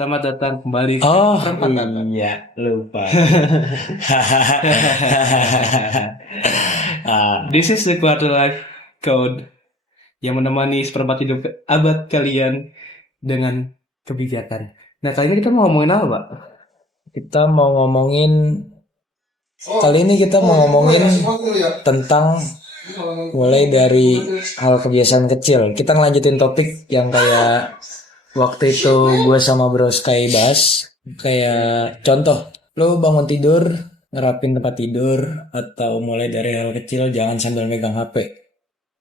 Selamat datang kembali ke Oh perempatan. iya, lupa. This is the quarter life code yang menemani seperempat hidup abad kalian dengan kebijakan. Nah, kali ini kita mau ngomongin apa, Pak? Kita mau ngomongin kali ini kita mau ngomongin tentang mulai dari hal kebiasaan kecil. Kita ngelanjutin topik yang kayak waktu itu gue sama Bro Sky bahas. Kayak contoh, lo bangun tidur ngerapin tempat tidur atau mulai dari hal kecil jangan sambil megang HP.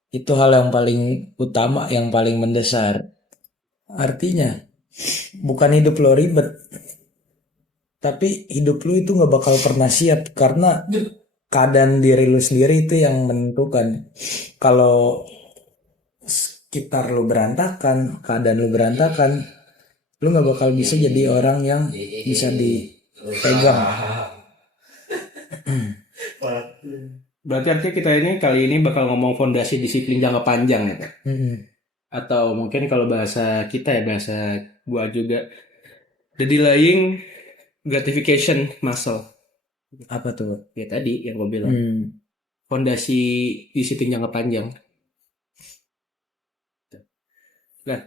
Itu hal yang paling utama, yang paling mendasar. Artinya bukan hidup lo ribet, tapi hidup lu itu nggak bakal pernah siap karena keadaan diri lu sendiri itu yang menentukan. Kalau sekitar lu berantakan, keadaan lu berantakan, lu nggak bakal bisa jadi orang yang bisa dipegang. Berarti artinya kita ini kali ini bakal ngomong fondasi disiplin jangka panjang ya, Pak? Atau mungkin kalau bahasa kita ya, bahasa gua juga, the delaying gratification muscle. Apa tuh? Ya tadi yang gua bilang. Fondasi disiplin jangka panjang. Nah,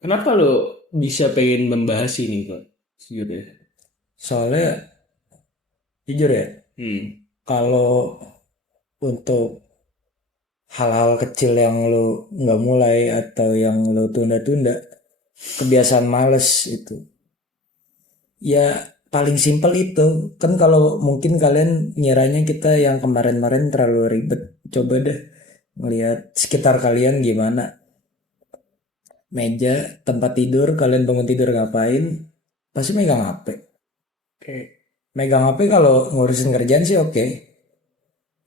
kenapa lo bisa pengen membahas ini kok? Sejujurnya. Soalnya jujur ya, kalau untuk hal-hal kecil yang lu nggak mulai atau yang lu tunda-tunda, kebiasaan males itu, ya paling simpel itu kan. Kalau mungkin kalian ngiranya kita yang kemarin-kemarin terlalu ribet, coba deh ngelihat sekitar kalian gimana. Meja, tempat tidur, kalian bangun tidur ngapain? Pasti megang HP. Oke. Megang HP kalau ngurusin kerjaan sih oke.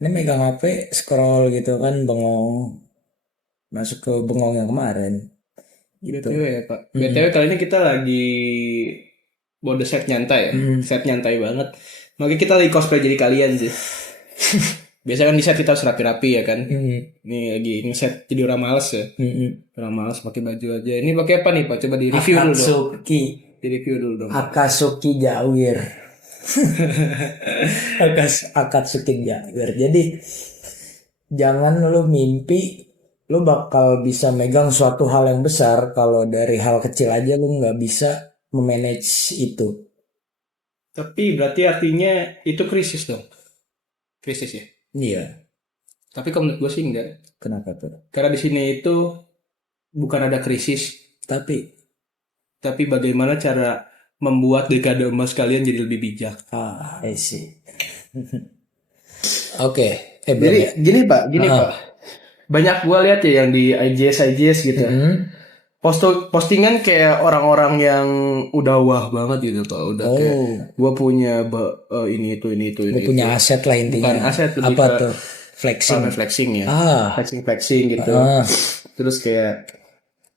Ini megang HP scroll gitu kan, bengong, masuk ke bengong yang kemarin gitu. BTW ya Pak. BTW kali ini kita lagi mode set nyantai ya. Set nyantai banget. Makanya kita lagi cosplay jadi kalian sih. Biasanya kan di set kita harus rapi-rapi ya kan. Ini lagi set jadi orang males ya. Orang males pakai baju aja. Ini pakai apa nih Pak? Coba di review dulu dong. Akatsuki. Di review dulu dong. Akatsuki Jawir. Akatsuki Jawir. Jadi jangan lu mimpi lu bakal bisa megang suatu hal yang besar kalau dari hal kecil aja lu nggak bisa memanage itu. Tapi berarti artinya itu krisis dong. Krisis ya. Iya. Tapi kalau menurut gue sih enggak. Kenapa tuh? Karena di sini itu bukan ada krisis, Tapi bagaimana cara membuat dekade emas kalian jadi lebih bijak. I see. Oke. Jadi gini Pak. Banyak gue lihat ya yang di IGS gitu. Postingan kayak orang-orang yang udah wah banget gitu Pak. Udah kayak gue punya ini itu. Gue punya aset lah intinya. Bukan aset, lebih apa ke tuh? Flexing. flexing ya. Flexing gitu. Terus kayak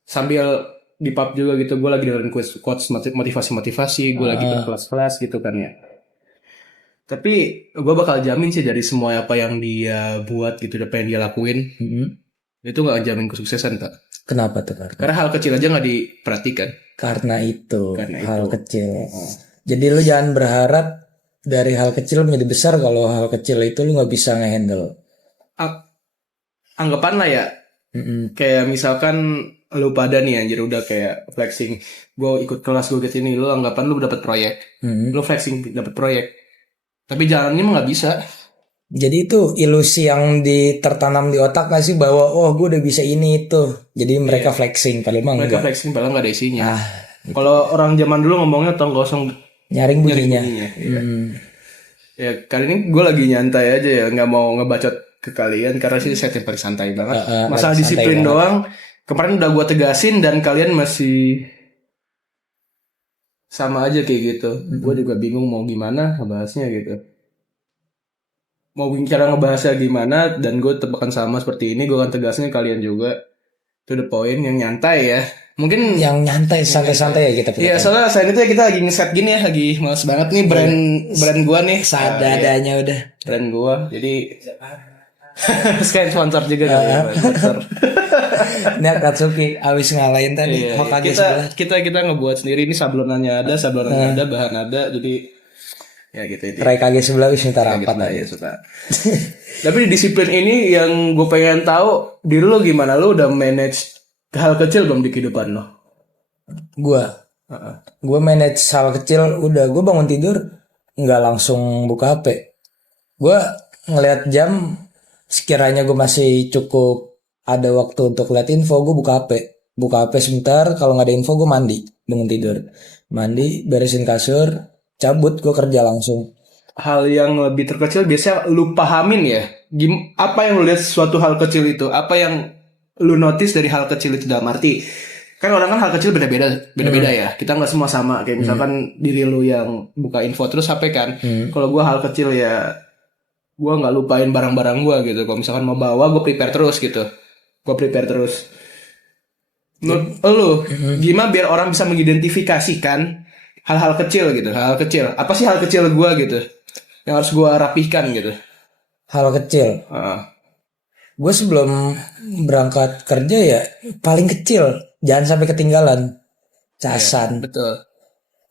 sambil di pub juga gitu, gue lagi dengerin quotes motivasi, gue lagi berkelas-kelas gitu kan ya. Tapi gue bakal jamin sih dari semua apa yang dia buat gitu, apa yang dia lakuin, itu gak jamin kesuksesan Pak. Kenapa tuh? Karena hal kecil aja gak diperhatikan. Karena itu hal kecil. Jadi lu jangan berharap dari hal kecil menjadi besar kalau hal kecil itu lu gak bisa ngehandle. Anggapan lah ya, kayak misalkan lu pada nih anjir udah kayak flexing, gue ikut kelas gue ke sini, lu anggapan lu dapat proyek, lu flexing dapat proyek, tapi jalannya mah nggak bisa. Jadi itu ilusi yang tertanam di otak gak sih bahwa oh gue udah bisa ini itu. Jadi mereka flexing padahal mah mereka enggak. flexing padahal nggak ada isinya. Kalau orang zaman dulu ngomongnya tong kosong Nyaring bunyinya. Ya kali ini gue lagi nyantai aja ya, nggak mau ngebacot ke kalian karena sih saya paling santai banget. Masalah disiplin doang kemarin udah gue tegasin dan kalian masih sama aja kayak gitu. Gue juga bingung mau gimana ngebahasnya gitu. Mau cara ngebahasnya gimana, dan gue tebakan sama seperti ini, gue akan tegasnya kalian juga to the point yang nyantai ya. Mungkin yang nyantai santai-santai ya kita. Iya, soalnya selain itu ya kita lagi ngeset gini ya, lagi males banget nih brand gue nih. Seadanya udah. Brand gue, jadi sekalian sponsor juga kali ya, sponsor. Ini Akatsuki abis ngalahin tadi Iya, Hokage kita sebelah. kita ngebuat sendiri, ini sablonannya ada, bahan ada, jadi ya gitu itu. Raikage sebelah wis minta rapat Nah, aja. ya suka. Tapi di disiplin ini yang gue pengen tahu diri lo gimana, lo udah manage hal kecil belum di kehidupan lo? Gue manage hal kecil, udah gue bangun tidur nggak langsung buka HP. Gue ngelihat jam, sekiranya gue masih cukup ada waktu untuk lihat info, gue buka HP sebentar. Kalau nggak ada info gue mandi, bangun tidur, mandi, beresin kasur, cabut, gue kerja langsung. Hal yang lebih terkecil biasanya lu pahamin ya. Apa yang lu lihat suatu hal kecil itu? Apa yang lu notice dari hal kecil itu, dalam arti kan orang kan hal kecil beda-beda ya. Kita nggak semua sama. Kayak misalkan diri lu yang buka info terus HP kan. Kalau gua hal kecil ya, gua nggak lupain barang-barang gua gitu. Kalau misalkan mau bawa, gua prepare terus gitu. Menurut lu gimana biar orang bisa mengidentifikasikan hal-hal kecil gitu, hal kecil. Apa sih hal kecil gua gitu yang harus gua rapihkan gitu? Hal kecil, Heeh. gue sebelum berangkat kerja ya paling kecil, jangan sampai ketinggalan casan. Betul.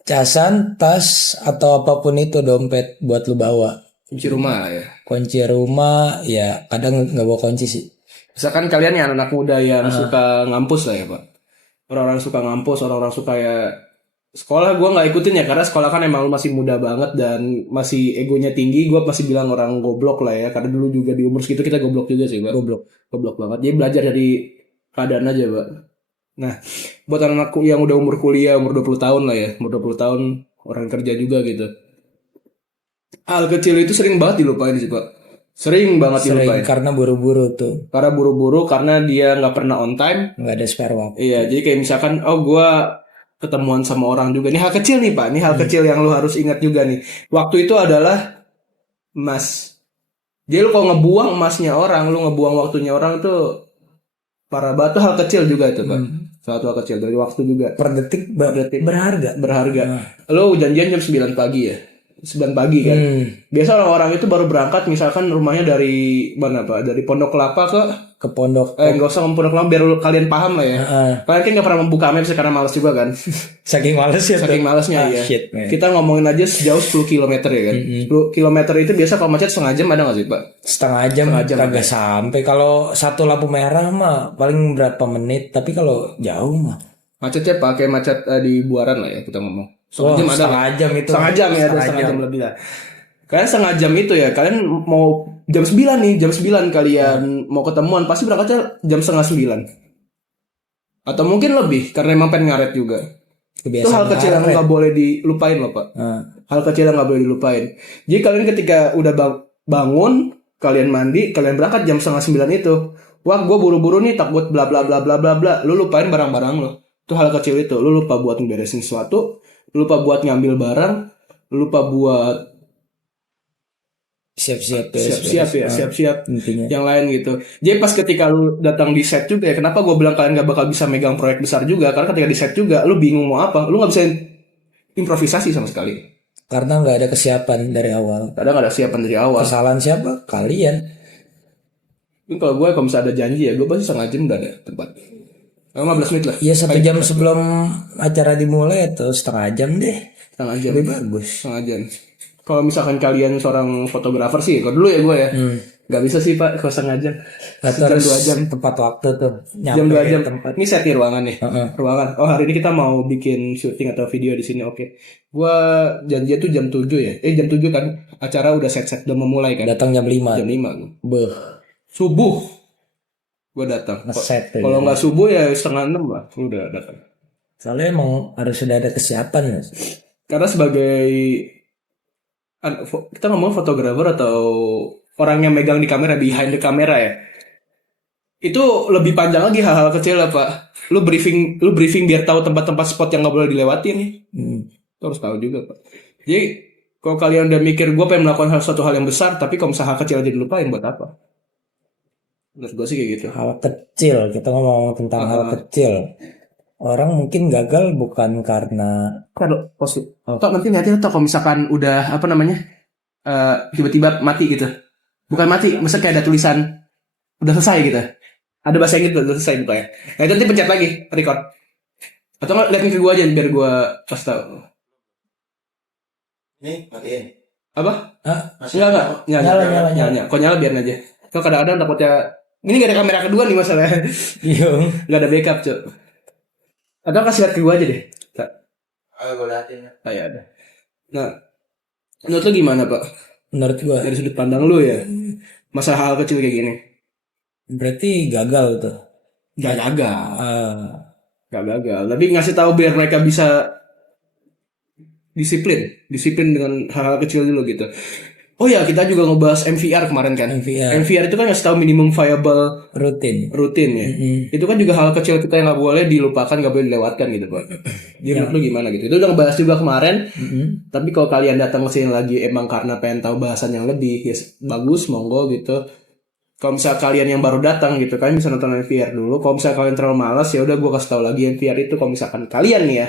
Casan, tas, atau apapun itu, dompet buat lu bawa. Kunci rumah ya. Kunci rumah, ya kadang nggak bawa kunci sih. Misalkan kalian ya anak muda yang suka ngampus lah ya Pak. Orang-orang suka ngampus, orang-orang suka ya sekolah, gue nggak ikutin ya karena sekolah kan emang lu masih muda banget dan masih egonya tinggi. Gue masih bilang orang goblok lah ya, karena dulu juga di umur segitu kita goblok juga sih Pak. Goblok banget. Jadi belajar dari keadaan aja Pak. Nah, buat anak-anakku yang udah umur kuliah, umur 20 tahun lah ya, umur 20 tahun, orang kerja juga gitu. Hal kecil itu sering banget dilupain sih Pak. Sering banget Sering dilupain. karena buru-buru tuh, Karena buru-buru, karena dia nggak pernah on time. nggak ada spare waktu. Iya, jadi kayak misalkan, oh gue ketemuan sama orang juga. Ini hal kecil nih Pak, ini hal kecil yang lu harus ingat juga nih. Waktu itu adalah emas. Jadi lu kalau ngebuang emasnya orang, lu ngebuang waktunya orang tuh parah banget. Tuh hal kecil juga itu Pak. Satu hal kecil dari waktu juga. Per detik, berharga. Lu janjian jam 9 pagi ya. 9 pagi kan. Biasa orang-orang itu baru berangkat misalkan rumahnya dari mana Pak? Dari Pondok Kelapa Ke pondok, nggak usah Pondok Kelapa biar kalian paham lah ya. Kalian kan nggak pernah membuka maps karena malas juga kan. saking males ya. Saking malesnya ya. Shit, man. Kita ngomongin aja sejauh 10 km ya kan. 10 km itu biasa kalau macet setengah jam ada nggak sih Pak? Setengah jam kagak sampai. Kalau satu lampu merah mah paling berapa menit, tapi kalau jauh mah Macetnya pakai macet di Buaran lah ya kita ngomong. Setengah jam ada. setengah jam itu. Setengah jam ya, ada setengah jam lebih lah. Kalian setengah jam itu ya, kalian mau jam 9 nih, jam 9 kalian mau ketemuan, pasti berangkatnya jam setengah 9. Atau mungkin lebih, karena emang pengen ngaret juga. Itu hal kecil yang nggak boleh dilupain loh Pak. Hal kecil yang nggak boleh dilupain. Jadi kalian ketika udah bangun, kalian mandi, kalian berangkat jam setengah 9 itu. Wah gue buru-buru nih takut bla bla bla bla bla bla. Lu lupain barang-barang lo. Itu hal kecil itu. Lu lupa buat ngeberesin sesuatu, lu lupa buat ngambil barang, lu lupa buat siap-siap intinya yang lain gitu. Jadi pas ketika lu datang di set juga ya, kenapa gue bilang kalian gak bakal bisa megang proyek besar juga, karena ketika di set juga lu bingung mau apa, lu gak bisa improvisasi sama sekali karena nggak ada kesiapan dari awal. kadang gak ada siapan dari awal. Kesalahan siapa? Kalian. Tapi kalau gue kalau misalnya ada janji ya gue pasti setengah jam udah ada tempat, 15 menit lah. Iya 1 jam sebelum acara dimulai atau setengah jam deh. Setengah jam Lebih bagus. setengah jam. Kalau misalkan kalian seorang fotografer sih, kalau dulu ya gue ya, nggak bisa sih Pak kalau setengah jam. Atau Jam harus 2 jam. tepat waktu tuh. Jam 2 jam. Tempat. Ini set nih ruangan nih. Ruangan. Oh hari ini kita mau bikin syuting atau video di sini. Oke. Gua janji tuh jam 7 ya. Jam 7 kan acara udah set udah memulai kan. Datang jam 5. Jam 5. Beuh. Subuh. Gua datang. Ngeset tuh. Kalau nggak subuh ya setengah 6 lah. Lu udah datang. Soalnya emang harus sudah ada kesiapan ya. Karena sebagai kita ngomong fotografer atau orang yang megang di kamera, behind the camera ya, itu lebih panjang lagi hal-hal kecil lah Pak. Lu briefing biar tahu tempat-tempat spot yang nggak boleh dilewati nih. Lu harus tahu juga Pak. Jadi kalau kalian udah mikir gue pengen melakukan suatu hal yang besar, tapi kalau misalnya hal kecil aja dilupain, buat apa? Menurut gue sih kayak gitu. Hal kecil, kita ngomong tentang hal kecil. Orang mungkin gagal bukan karena Kalau positif. Toh nanti kalau misalkan udah apa namanya tiba-tiba mati gitu. Bukan mati, maksudnya kayak ada tulisan udah selesai gitu. Ada bahasa Inggris udah selesai bukanya. Nah itu nanti pencet lagi record. Atau nggak liatin ke gue aja biar gue pas tahu. Nih, matiin. Apa? Hah? Enggak. Nyala. Kok nyala biarin aja. Kok kadang-kadang takutnya ini gak ada kamera kedua nih masalahnya. Iya. Gak ada backup cuy. Atau kasih lihat ke gue aja deh. Ayo gue liatin ya. Ah ya ada. Nah, menurut lu gimana Pak? Menurut gua Dari sudut pandang lu ya, masalah hal kecil kayak gini. berarti gagal tuh. Gak gagal. Ah, Gak gagal. Tapi ngasih tahu biar mereka bisa disiplin dengan hal-hal kecil dulu gitu. Oh ya, kita juga ngebahas MVR kemarin kan. MVR itu kan ngasih tahu minimum viable rutin ya. Itu kan juga hal kecil kita yang nggak boleh dilupakan, nggak boleh dilewatkan gitu Pak. Jadi menurut lu gimana gitu? Itu udah ngebahas juga kemarin. Tapi kalau kalian datang ke sini lagi emang karena pengen tahu bahasan yang lebih, ya bagus, monggo gitu. Kalau misalnya kalian yang baru datang gitu, kalian bisa nonton MVR dulu. Kalau misalnya kalian terlalu malas, ya udah gue kasih tahu lagi MVR itu. Kalau misalkan kalian nih ya,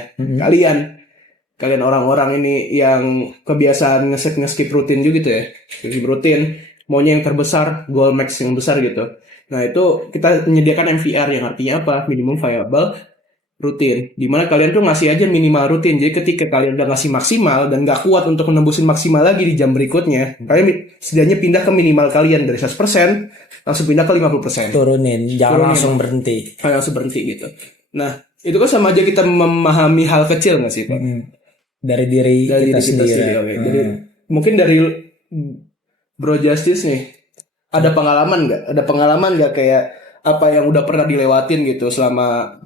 kalian orang-orang ini yang kebiasaan nge-skip rutin juga gitu ya, skip rutin, maunya yang terbesar, goal max yang besar gitu. Nah itu kita menyediakan MVR yang artinya apa? Minimum viable rutin. Dimana kalian tuh ngasih aja minimal rutin. Jadi ketika kalian udah ngasih maksimal dan gak kuat untuk menembusin maksimal lagi di jam berikutnya, kalian setidaknya pindah ke minimal kalian dari 100% langsung pindah ke 50%. Turunin, jangan langsung berhenti. Langsung berhenti gitu. Nah itu kan sama aja kita memahami hal kecil gak sih Pak? Dari diri kita sendiri. Okay. Jadi mungkin dari Bro Justice nih, ada pengalaman nggak kayak apa yang udah pernah dilewatin gitu selama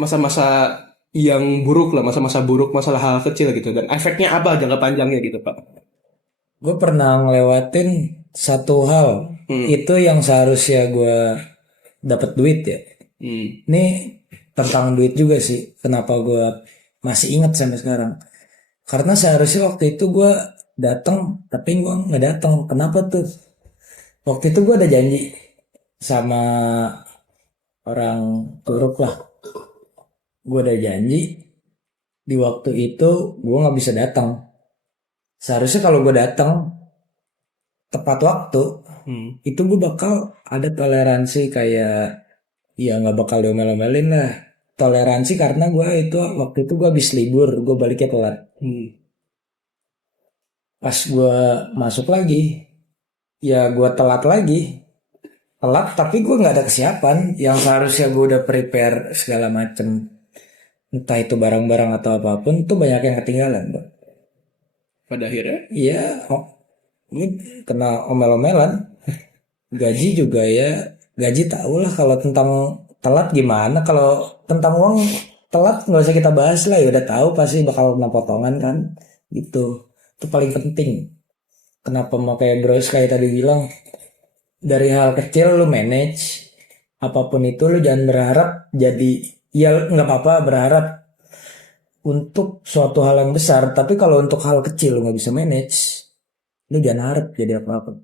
masa-masa yang buruk lah, masa-masa buruk, masalah hal kecil gitu, dan efeknya apa jangka panjangnya gitu Pak? Gue pernah ngelewatin satu hal itu yang seharusnya gue dapat duit ya. Ini tentang duit juga sih. Kenapa gue masih ingat sampai sekarang? Karena seharusnya waktu itu gue datang, tapi gue nggak datang. Kenapa tuh? Waktu itu gue ada janji sama orang Turuk lah. Gue ada janji di waktu itu gue nggak bisa datang. Seharusnya kalau gue datang tepat waktu, itu gue bakal ada toleransi kayak ya nggak bakal diomel-omelin lah. Toleransi karena gue itu waktu itu gue habis libur, gue baliknya telat. Pas gue masuk lagi, ya gue telat tapi gue nggak ada kesiapan. Yang seharusnya gue udah prepare segala macem, entah itu barang-barang atau apapun, tuh banyak yang ketinggalan, Bang. Pada akhirnya? Iya, ini kena omel-omelan. Gaji juga ya, gaji tau lah kalau tentang telat gimana. Kalau tentang uang telat nggak usah kita bahas lah, ya udah tahu pasti bakal kena potongan kan, gitu. Itu paling penting. Kenapa mau kayak Bros kayak tadi bilang, dari hal kecil lu manage, apapun itu lu jangan berharap jadi, ya nggak apa-apa berharap untuk suatu hal yang besar, tapi kalau untuk hal kecil lu nggak bisa manage, lu jangan harap jadi apa-apa.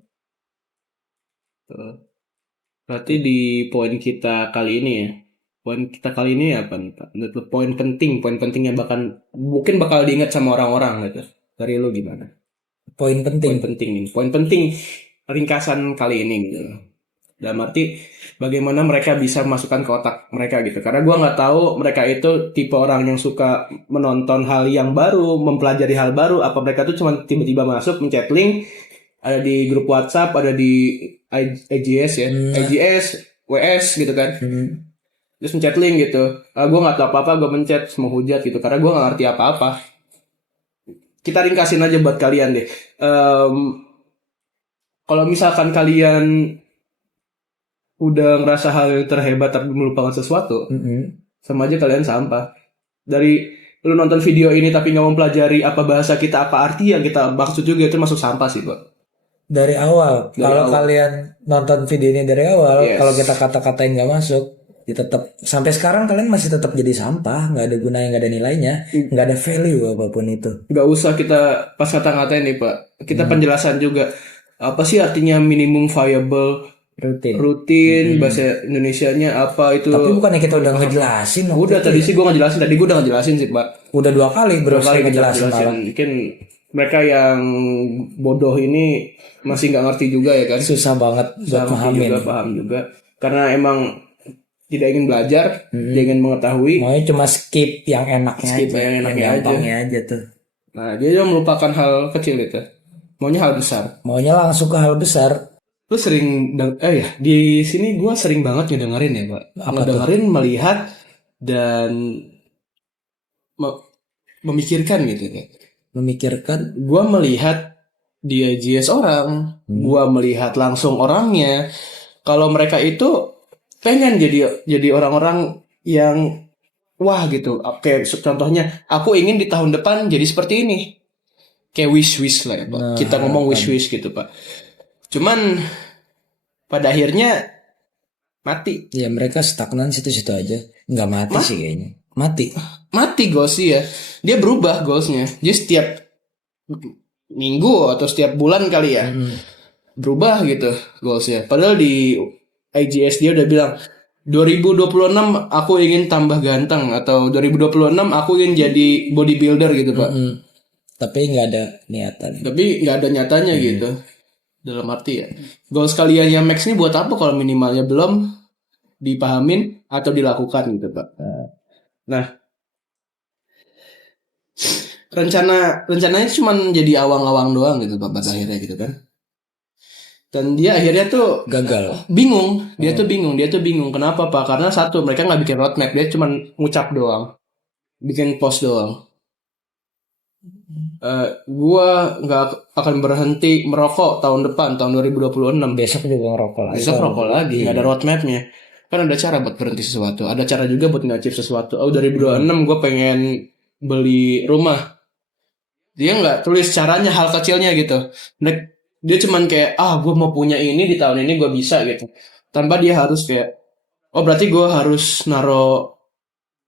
Berarti di poin kita kali ini ya, apa nih Pak? Poin penting yang mungkin bakal diingat sama orang-orang gitu. Dari lu gimana? Poin penting ringkasan kali ini gitu. Dalam arti bagaimana mereka bisa masukkan ke otak mereka gitu. Karena gue nggak tahu mereka itu tipe orang yang suka menonton hal yang baru, mempelajari hal baru. Apa mereka tuh cuma tiba-tiba masuk, mencet link, ada di grup WhatsApp, ada di IGS ya, IGS, WS gitu kan. Terus mencet link gitu. Gue nggak tahu apa-apa, gue mencet semua hujat gitu. Karena gue nggak ngerti apa-apa. Kita ringkasin aja buat kalian deh. Kalau misalkan kalian udah ngerasa hal yang terhebat tapi melupakan sesuatu, sama aja kalian sampah. Dari lu nonton video ini tapi nggak mempelajari apa bahasa kita, apa arti yang kita maksud juga, itu masuk sampah sih Pak. Dari awal. Kalau kalian nonton video ini dari awal, kalau kita kata-katain nggak masuk, ya tetap sampai sekarang kalian masih tetap jadi sampah, nggak ada gunanya, nggak ada nilainya, nggak ada value apapun itu. Nggak usah kita pas kata-katain nih Pak, kita penjelasan juga apa sih artinya minimum viable rutin, bahasa Indonesianya apa itu. Tapi bukannya kita udah ngejelasin? Udah tadi sih gue ngejelasin, gue udah ngejelasin sih Pak. Udah 2 kali Bro ngejelasin. Mungkin mereka yang bodoh ini masih nggak ngerti juga ya kan. Susah banget buat Ngerti pahamin. juga, paham juga. Karena emang tidak ingin belajar, dia ingin mengetahui. Maunya cuma skip yang enaknya Skip aja, yang enaknya gampangnya aja tuh. Nah, dia juga melupakan hal kecil itu. Maunya hal besar. Maunya langsung ke hal besar. Lu sering ya di sini gue sering banget ngedengerin ya Pak. Ngedengerin, melihat dan memikirkan gitu ya. Memikirkan. Gue melihat di IGS orang, gue melihat langsung orangnya. Kalau mereka itu pengen jadi orang-orang yang wah gitu. Kayak contohnya, aku ingin di tahun depan jadi seperti ini. Kayak wish lah ya Pak. Nah, Kita ngomong wish gitu Pak. Cuman pada akhirnya mati. Ya mereka stagnan situ-situ aja. Nggak mati sih kayaknya. Mati Goals sih ya. Dia berubah goalsnya. Dia setiap minggu atau setiap bulan kali ya. Berubah gitu goalsnya. Padahal di IGS dia udah bilang 2026 aku ingin tambah ganteng, atau 2026 aku ingin jadi bodybuilder gitu Pak. Tapi nggak ada niatan. Tapi nggak ada nyatanya gitu. Dalam arti ya, goals kalian yang max ini buat apa kalau minimalnya belum dipahamin atau dilakukan gitu Pak. Nah, rencananya cuma jadi awang-awang doang gitu Pak pada akhirnya gitu kan. Dan dia akhirnya tuh Gagal. bingung. Dia tuh bingung. Kenapa Pak? Karena satu, mereka nggak bikin roadmap, dia cuma ngucap doang, bikin post doang. Gua nggak akan berhenti merokok tahun depan, tahun 2026. Besok juga ngerokok lagi. Besok rokok lagi, nggak ada roadmapnya. Kan ada cara buat berhenti sesuatu, ada cara juga buat nge-achieve sesuatu. 2026 gue pengen beli rumah. Dia nggak tulis caranya, hal kecilnya gitu. Dia cuman kayak, gue mau punya ini di tahun ini gue bisa gitu. Tanpa dia harus kayak, berarti gue harus naro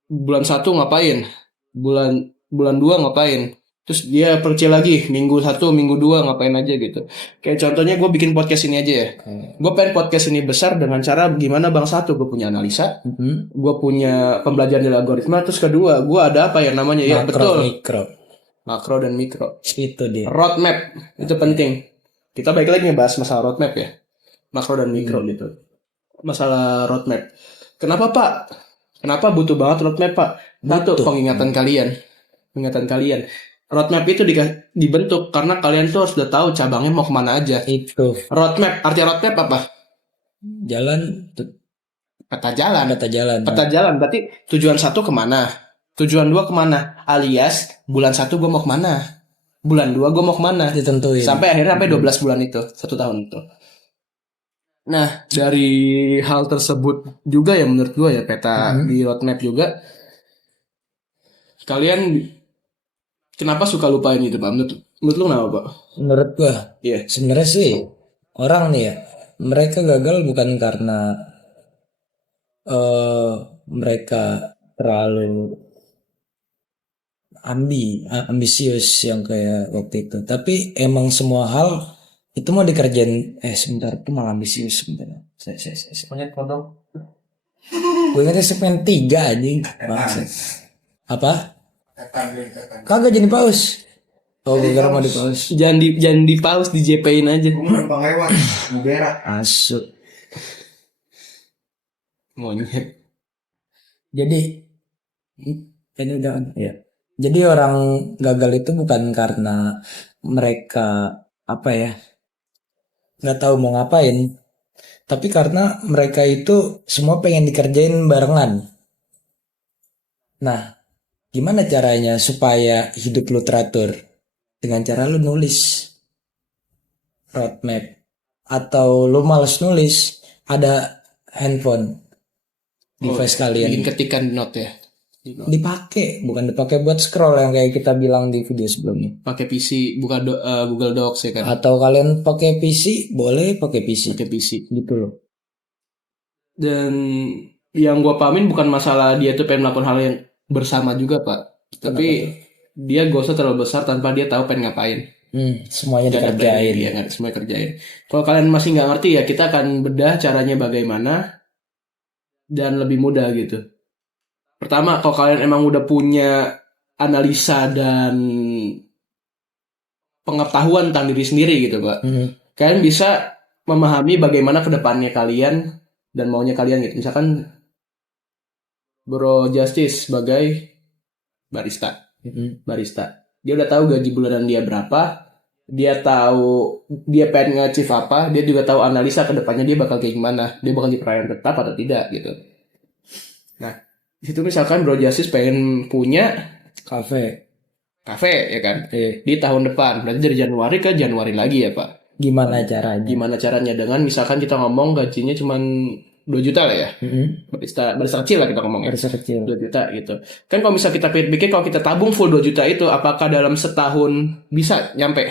bulan 1 ngapain, bulan 2 ngapain. Terus dia percaya lagi minggu 1, minggu 2 ngapain aja gitu. Kayak contohnya gue bikin podcast ini aja ya. Gue pengen podcast ini besar dengan cara gimana Bang. Satu, gue punya analisa, gue punya pembelajaran dari algoritma. Terus kedua, gue ada apa yang namanya makro dan mikro. Itu dia. Roadmap itu penting. Kita balik lagi ngebahas masalah roadmap ya. Makro dan mikro gitu. Masalah roadmap. Kenapa Pak? Kenapa butuh banget roadmap Pak? Satu, pengingatan kalian. Roadmap itu dibentuk karena kalian tuh harus udah tahu cabangnya mau kemana aja. Itu. Roadmap, arti roadmap apa? Jalan. Peta jalan. Peta jalan berarti tujuan 1 kemana? Tujuan 2 kemana? Alias bulan 1 gue mau kemana? Bulan 2 gue mau kemana? Ditentuin. Sampai 12 bulan itu, 1 tahun itu. Nah, dari hal tersebut juga ya menurut gue ya, peta di roadmap juga. Kalian kenapa suka lupain itu Pak? Menurut lu kenapa Pak? Menurut gua, sebenarnya sih orang nih ya, mereka gagal bukan karena mereka terlalu ambisius yang kayak waktu itu. Tapi emang semua hal itu mau dikerjain. Sebentar, itu malah ambisius sebentar. Monyet kodok. Gue ingetnya segmen 3 anjing. Bangsa. Apa? Kagak jadi paus. Gue kira mau di paus. Jangan di paus, di JP-in aja. Bang hewan, mau berak. Asuk. Monyet. Jadi ini udah kan? Ya. Jadi orang gagal itu bukan karena mereka nggak tahu mau ngapain, tapi karena mereka itu semua pengen dikerjain barengan. Nah, gimana caranya supaya hidup lu teratur? Dengan cara lu nulis roadmap, atau lu males nulis, ada handphone device kalian. Bikin ketikan note ya. Dipakai, bukan dipakai buat scroll yang kayak kita bilang di video sebelumnya. Pakai PC, buka Google Docs ya kan. Atau kalian pakai PC, boleh pakai PC. Gitu loh. Dan yang gue pahamin bukan masalah dia tuh pengen melakukan hal yang bersama juga Pak. Tapi dia gak usah terlalu besar tanpa dia tahu pengen ngapain. Semuanya dikerjain. Iya, semuanya kerjain. Kalau kalian masih nggak ngerti ya, kita akan bedah caranya bagaimana dan lebih mudah gitu. Pertama, kalau kalian emang udah punya analisa dan pengetahuan tentang diri sendiri gitu Pak. Kalian bisa memahami bagaimana kedepannya kalian dan maunya kalian gitu. Misalkan Bro Justice sebagai barista. Dia udah tahu gaji bulanan dia berapa, dia tahu dia pengen nge-achieve apa, dia juga tahu analisa kedepannya dia bakal kayak gimana, dia bakal jadi pelayan tetap atau tidak gitu. Nah, di situ misalkan Bro Justice pengen punya Kafe. ya kan, di tahun depan, berarti dari Januari ke Januari lagi ya Pak. Gimana caranya? Gimana caranya dengan misalkan kita ngomong gajinya cuman 2 juta lah ya. Barista kecil lah kita ngomongnya. Barista kecil. 2 juta gitu. Kan kalau misalnya kita pikir kalau kita tabung full 2 juta itu, apakah dalam setahun bisa nyampe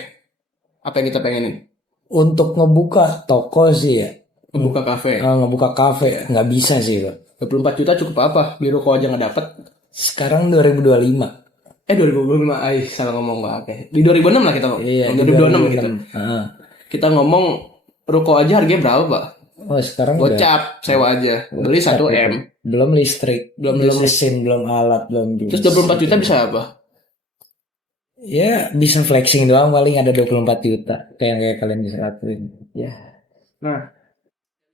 apa yang kita pengenin? Untuk ngebuka toko sih ya. Membuka kafe. Ngebuka kafe nggak bisa sih Pak. 24 juta cukup apa? Beli rokok aja nggak dapet. Sekarang 2025. 2025. Salah ngomong Pak. Oke. Di 2006 lah kita ngomong. Iya, 2026 gitu. Kita ngomong rokok aja harganya berapa Pak? Oh sekarang udah Gocap, sewa aja. Beli 1 M. belum listrik, belum mesin, belum alat, belum Terus 24 juta bisa apa? Ya bisa flexing doang paling ada 24 juta kayak kalian bisa lakuin. Ya. Nah,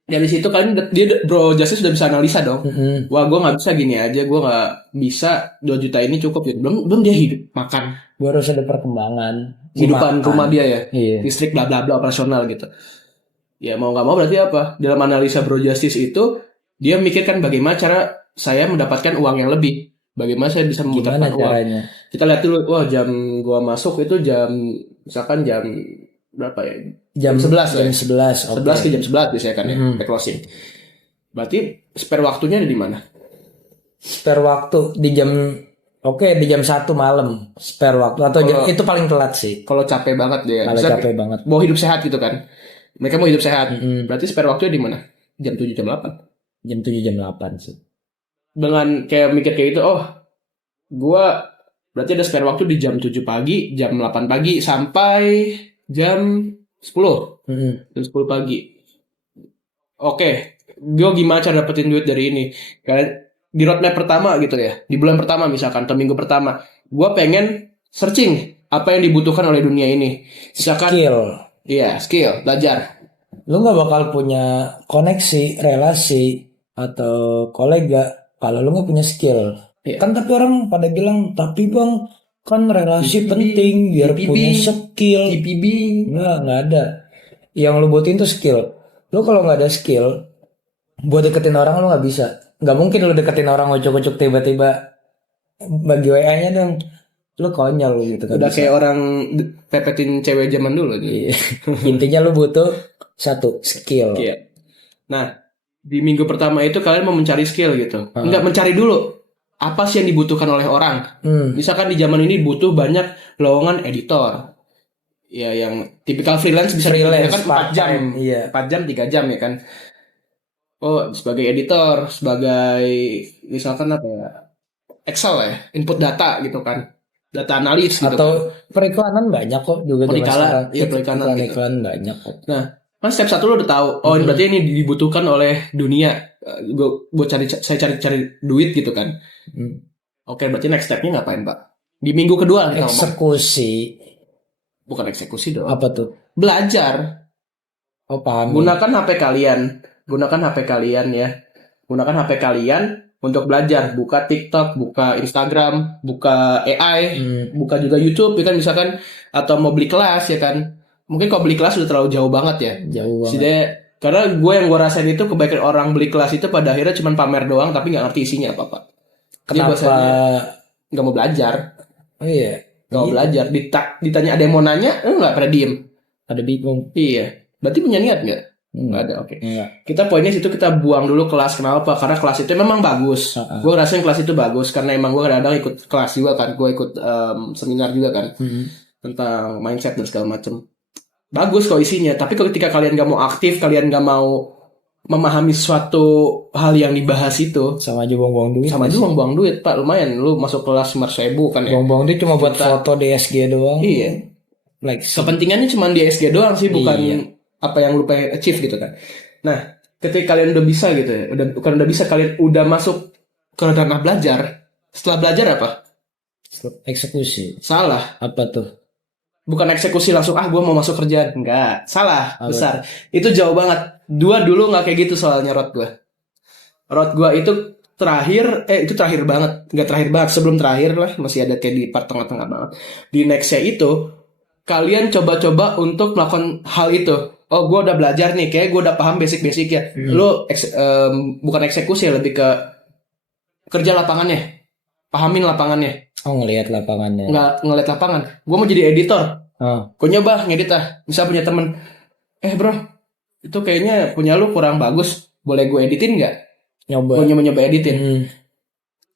dari situ kalian Bro Justice sudah bisa analisa dong. Wah, gue nggak bisa gini aja, gue nggak bisa 2 juta ini cukup ya. Belum dia hidup makan. Gue harus ada perkembangan Kehidupan rumah dia ya. Iya. Listrik bla bla bla operasional gitu. Ya mau nggak mau berarti apa? Dalam analisa Bro Justice itu dia mikirkan bagaimana cara saya mendapatkan uang yang lebih. Bagaimana saya bisa Gimana memutarkan uang. caranya? Kita lihat dulu, wah jam gua masuk itu jam misalkan jam berapa ya? Jam 11 lah. Jam 11. 11 ke jam 11 biasanya kan ya, sampai closing. Berarti spare waktunya ada di mana? Spare waktu di jam di jam 1 malam spare waktu atau itu paling telat sih. Kalau capek banget dia. Malah capek banget. Mau hidup sehat gitu kan. Mereka mau hidup sehat. Berarti spare waktunya di mana? Jam 7 jam 8. Jam 7 jam 8 sih. Dengan kayak mikir kayak gitu, gua berarti ada spare waktu di jam 7 pagi, jam 8 pagi sampai jam 10. Jam 10 pagi. Oke, gue gimana cara dapetin duit dari ini? Kalian di roadmap pertama gitu ya, di bulan pertama misalkan atau minggu pertama, gue pengen searching apa yang dibutuhkan oleh dunia ini. Misalkan Skill. Iya, skill, belajar. Lu nggak bakal punya koneksi, relasi atau kolega kalau lu nggak punya skill. Iya. Kan tapi orang pada bilang, tapi bang kan relasi penting biar punya skill. TPB. Nggak ada. Yang lu butuhin tuh skill. Lu kalau nggak ada skill, buat deketin orang lu nggak bisa. Nggak mungkin lu deketin orang ucuk-ucuk tiba-tiba bagi WA-nya dong. Lu konyol gitu kan. Udah kayak orang pepetin cewek zaman dulu. Iya. Intinya lu butuh satu skill. Iya. Nah, di minggu pertama itu kalian mau mencari skill gitu. Enggak, mencari dulu apa sih yang dibutuhkan oleh orang. Misalkan di zaman ini butuh banyak lowongan editor. Ya yang tipikal freelance bisa Freelance, kan 4 jam. iya. 4 jam 3 jam ya kan. Oh, sebagai editor, sebagai misalkan apa ya? Excel ya, input data gitu kan. Data analis gitu. Atau periklanan banyak kok juga zaman sekarang. Iya, periklanan gitu. Iklan banyak kok. Nah, kan step 1 lo udah tahu. Oh, ini berarti ini dibutuhkan oleh dunia. Buat saya cari duit gitu kan. Oke, berarti next stepnya ngapain Pak? Di minggu kedua kita ngomong. Eksekusi. Bukan eksekusi dong. Apa tuh? Belajar. Oh paham. Gunakan HP kalian. Gunakan HP kalian ya. Gunakan HP kalian untuk belajar. Buka TikTok, buka Instagram, buka AI, buka juga YouTube ya kan misalkan. Atau mau beli kelas ya kan. Mungkin kalau beli kelas udah terlalu jauh banget ya. Jauh banget. Setidaknya, karena yang gue rasain itu kebanyakan orang beli kelas itu pada akhirnya cuma pamer doang tapi nggak ngerti isinya apa-apa. Dia Kenapa? nggak mau belajar. Oh iya. Nggak mau belajar. Ditanya ada yang mau nanya, nggak pada diem. Ada bingung. Iya. Berarti punya niat nggak? Nggak ada. Oke. Enggak. Kita poinnya situ kita buang dulu kelas. Kenapa? Karena kelas itu memang bagus. Gue ngerasain kelas itu bagus karena emang gue kadang-kadang ikut kelas juga kan. Gue ikut seminar juga kan tentang mindset dan segala macam. Bagus kok isinya. Tapi ketika kalian nggak mau aktif, kalian nggak mau memahami suatu hal yang dibahas itu, sama aja buang-buang duit. sama aja buang duit Pak. Lumayan. Lu masuk kelas 5.000 kan ya. Buang-buang duit cuma buat foto DSG doang. Iya. Like Kepentingannya cuma di SG doang sih, bukan apa yang lu pengen achieve gitu kan. Nah, ketika kalian udah bisa gitu ya, udah bisa kalian udah masuk ke ranah belajar. Setelah belajar apa? eksekusi. Salah. Apa tuh? Bukan eksekusi langsung gue mau masuk kerjaan. Enggak, salah Apa? besar. Itu jauh banget. Dua dulu nggak kayak gitu soalnya road gue. Road gue itu itu terakhir banget. Nggak terakhir banget, sebelum terakhir lah, masih ada kayak di part tengah-tengah banget. Di nextnya itu kalian coba-coba untuk melakukan hal itu. Oh, gue udah belajar nih, kayak gue udah paham basic-basicnya. Lu bukan eksekusi, lebih ke kerja lapangannya, pahamin lapangannya. Oh, ngelihat lapangannya. Nggak ngeliat lapangan. Gue mau jadi editor. Oh, Gue nyoba ngedit Misal punya temen, bro, itu kayaknya punya lu kurang bagus. Boleh gue editin nggak? nyoba. Gue nyoba editin. Hmm.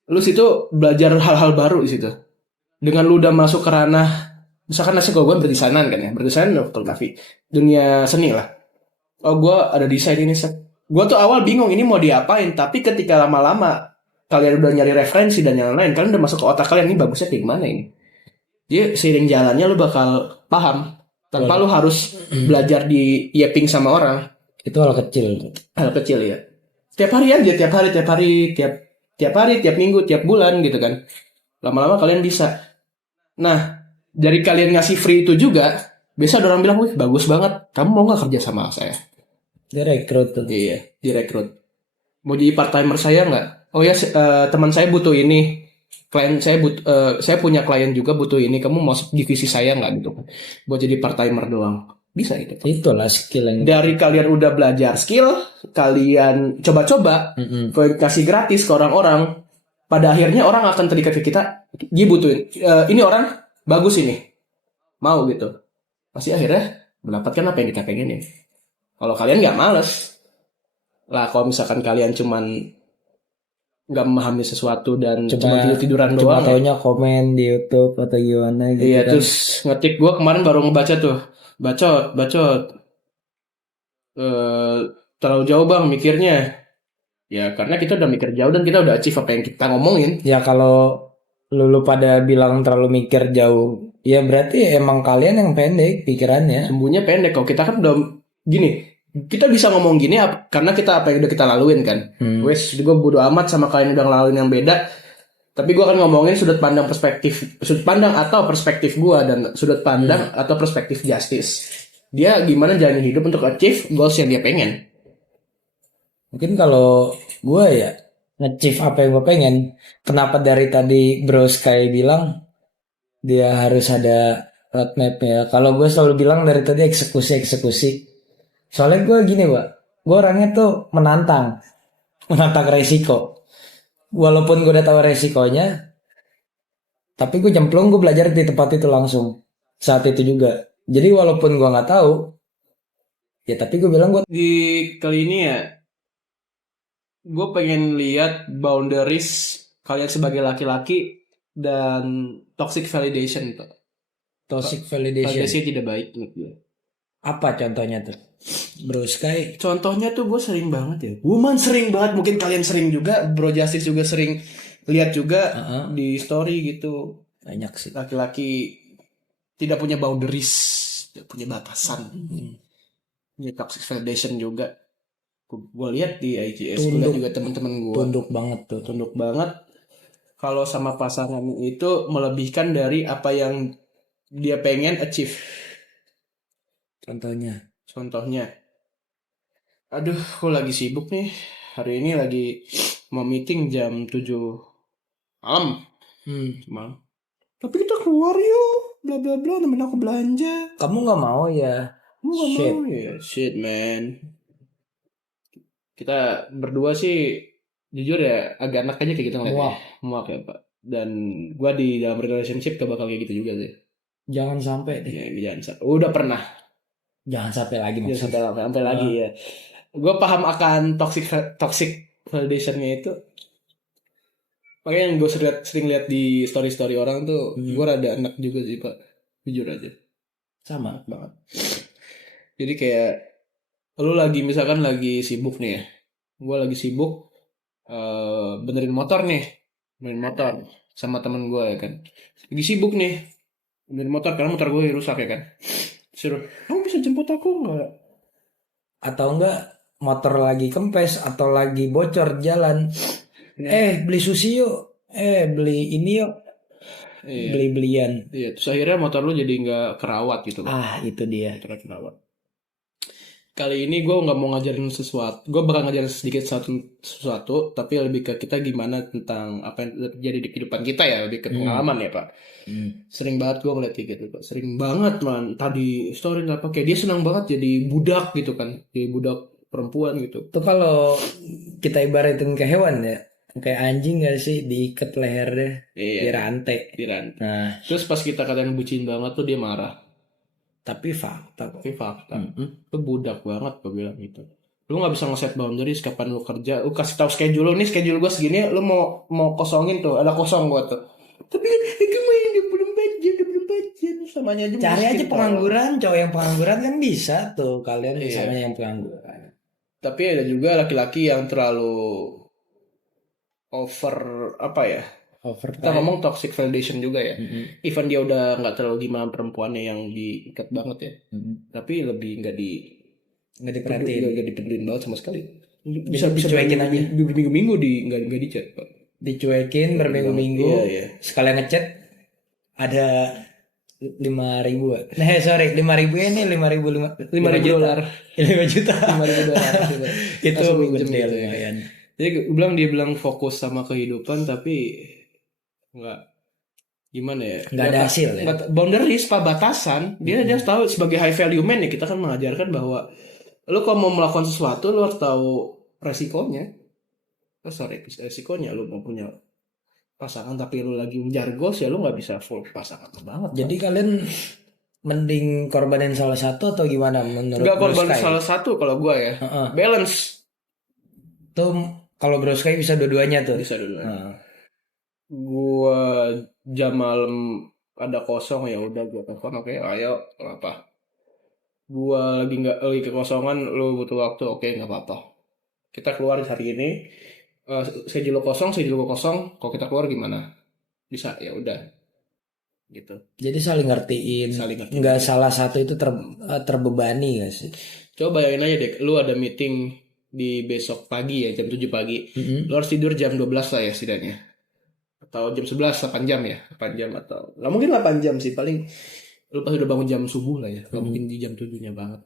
Lu situ belajar hal-hal baru di situ. Dengan lu udah masuk ke ranah, misalkan nasi gue berdesain kan ya, berdesain fotografi, dunia seni lah. Oh, gue ada desain ini set. Gue tuh awal bingung ini mau diapain, tapi ketika lama-lama kalian udah nyari referensi dan yang lain, kalian udah masuk ke otak kalian, ini bagusnya kayak gimana ini. Jadi seiring jalannya lu bakal paham tanpa lu harus belajar di yaping sama orang. Itu hal kecil. Hal kecil ya. Tiap hari aja, tiap hari, tiap minggu, tiap bulan gitu kan. Lama-lama kalian bisa. Nah, dari kalian ngasih free itu juga, biasa ada orang bilang, wih bagus banget, kamu mau gak kerja sama saya? Dia rekrut tuh. Iya, direkrut. Mau jadi part timer saya nggak? Oh ya, teman saya butuh ini. Klien saya saya punya klien juga butuh ini. Kamu mau divisi saya nggak gitu? Buat jadi part timer doang. Bisa gitu. Itulah skill yang Dari kalian udah belajar skill, kalian coba-coba, kalian kasih gratis ke orang-orang. Pada akhirnya orang akan terikat ke kita. Dia butuhin. Ini orang bagus ini. Mau gitu. Pasti akhirnya mendapatkan apa yang kita pengenin. Kalau kalian nggak males lah, kalau misalkan kalian cuman nggak memahami sesuatu dan cuma tidur-tiduran cuma doang, taunya komen di YouTube atau gimana gitu. iya kan. terus ngetik. Gue kemarin baru ngebaca tuh, bacot terlalu jauh bang mikirnya. Ya karena kita udah mikir jauh dan kita udah achieve apa yang kita ngomongin. Ya kalau lu pada bilang terlalu mikir jauh, ya berarti emang kalian yang pendek pikirannya. Sumbunya pendek. Kalau kita kan udah gini, kita bisa ngomong gini karena kita apa yang udah kita laluin kan. Wes, gue bodo amat sama kalian udah ngelaluin yang beda. Tapi gue akan ngomongin sudut pandang atau perspektif gue, dan sudut pandang atau perspektif Justice. Dia gimana jalan hidup untuk achieve goals yang dia pengen. Mungkin kalau gue ya nge-achieve apa yang gue pengen. Kenapa dari tadi Bro Sky bilang dia harus ada roadmap ya. Kalau gue selalu bilang dari tadi eksekusi. Soalnya gue gini Pak, gue orangnya tuh menantang resiko. Walaupun gue udah tahu resikonya, tapi gue jemplung, gue belajar di tempat itu langsung saat itu juga. Jadi walaupun gue nggak tahu, ya tapi gue bilang gue Di kali ini ya, gue pengen lihat boundaries kalian sebagai laki-laki dan toxic validation. toxic validation. Validasi tidak baik menurut gue. Apa contohnya tuh, Bro Sky? Contohnya tuh gue sering banget ya. Woman sering banget, mungkin kalian sering juga, Bro Justice juga sering lihat juga di story gitu. Banyak sih. Laki-laki tidak punya boundaries, tidak punya batasan. Ini toxic validation juga. Gue lihat di IGS, gue lihat juga teman-teman gue. Tunduk banget tuh. Tunduk banget. Kalau sama pasangan itu melebihkan dari apa yang dia pengen achieve. Contohnya, aduh, gue lagi sibuk nih. Hari ini lagi mau meeting jam 7 malam. Malam. Tapi kita keluar yuk, bla bla bla, nemenin aku belanja. Kamu nggak mau ya? Kamu nggak mau ya? Shit man. Kita berdua sih jujur ya agak enak aja kayak gitu ngeliatnya. Muak ya Pak. Dan gue di dalam relationship gak bakal kayak gitu juga sih. Jangan sampai deh. Ya, udah pernah. Jangan sampai lagi maksudnya. Jangan sampai lagi ya. Gue paham akan toxic validation-nya itu. Makanya yang gue sering lihat di story orang tuh, gue rada enak juga sih Pak. Jujur aja. Sama banget. Jadi kayak lu misalkan lagi sibuk nih ya. Gue lagi sibuk benerin motor sama temen gue ya kan. Lagi sibuk nih benerin motor karena motor gue rusak ya kan. Suruh, kamu bisa jemput aku nggak? Atau enggak motor lagi kempes atau lagi bocor jalan. Beli sushi yuk. Beli ini yuk. Iya. beli-belian. Iya, terus akhirnya motor lu jadi nggak kerawat gitu kan. Itu dia. Motornya kerawat. Kali ini gue nggak mau ngajarin sesuatu, gue bakal ngajarin sedikit sesuatu, tapi lebih ke kita gimana tentang apa yang terjadi di kehidupan kita ya, lebih ke pengalaman ya Pak. Sering banget gue ngeliat kayak gitu Pak, sering banget man. Tadi story nggak pakai, dia senang banget jadi budak gitu kan, jadi budak perempuan gitu. Tuh kalau kita ibaratin ke hewan ya, kayak anjing gak sih diikat lehernya, Iya. dirantai. Nah, Terus pas kita kadang bucin banget tuh dia marah. tapi fakta. Tapi fakta, lu budak banget gue bilang gitu. Lu nggak bisa nge-set boundaries kapan lu kerja. Lu kasih tahu schedule lu, nih schedule gue segini, lu mau kosongin tuh, ada kosong gue tuh. Tapi kan itu main 24 jam samanya aja. Cari aja miskin, pengangguran, cowok yang pengangguran kan bisa tuh kalian Iya. sama yang pengangguran. Tapi ada juga laki-laki yang terlalu over apa ya? Kita ngomong toxic validation juga ya. Even dia udah nggak terlalu gimana perempuannya yang diikat banget ya. Tapi lebih nggak diperhatiin, nggak dipedulin banget sama sekali. Bisa dicuekin aja. Minggu-minggu nggak di chat Pak. Dicuekin berminggu-minggu. Iya. Sekalian ngechat ada 5.000. Sorry, 5.000 ini 5.000 $5.000. 5 juta. $5.000. Itu Langsung gede minjem gitu ya. lumayan. Jadi dia bilang fokus sama kehidupan tapi nggak gimana ya? Nggak ada hasil ya. Boundaries, batasan. Dia tahu sebagai high value man ya, kita kan mengajarkan bahwa lu kalau mau melakukan sesuatu lu harus tahu resikonya. Resikonya lu mau punya pasangan tapi lu lagi menjar goals ya lu nggak bisa full pasangan banget. Jadi kalian mending korbanin salah satu atau gimana menurut Nggak korban Bro Sky? salah satu kalau gua ya. Balance. Tuh kalau Bro Sky bisa dua-duanya tuh. Bisa dulu. Gua jam malam ada kosong ya udah gua telepon, oke, ayo apa? Gua lagi kekosongan, lu butuh waktu, oke, nggak apa-apa. Kita keluar hari ini. Schedule kosong, kalau kita keluar gimana? Bisa, ya udah. Gitu. Jadi saling ngertiin. Nggak salah satu itu terbebani gak sih? Coba bayangin aja deh, lu ada meeting di besok pagi ya, jam 7 pagi. Lu harus tidur jam 12 lah ya setidaknya. Atau jam 11, 8 jam ya. 8 jam atau nggak mungkin 8 jam sih, paling lu pasti udah bangun jam subuh lah ya. Nggak mungkin di jam 7-nya banget.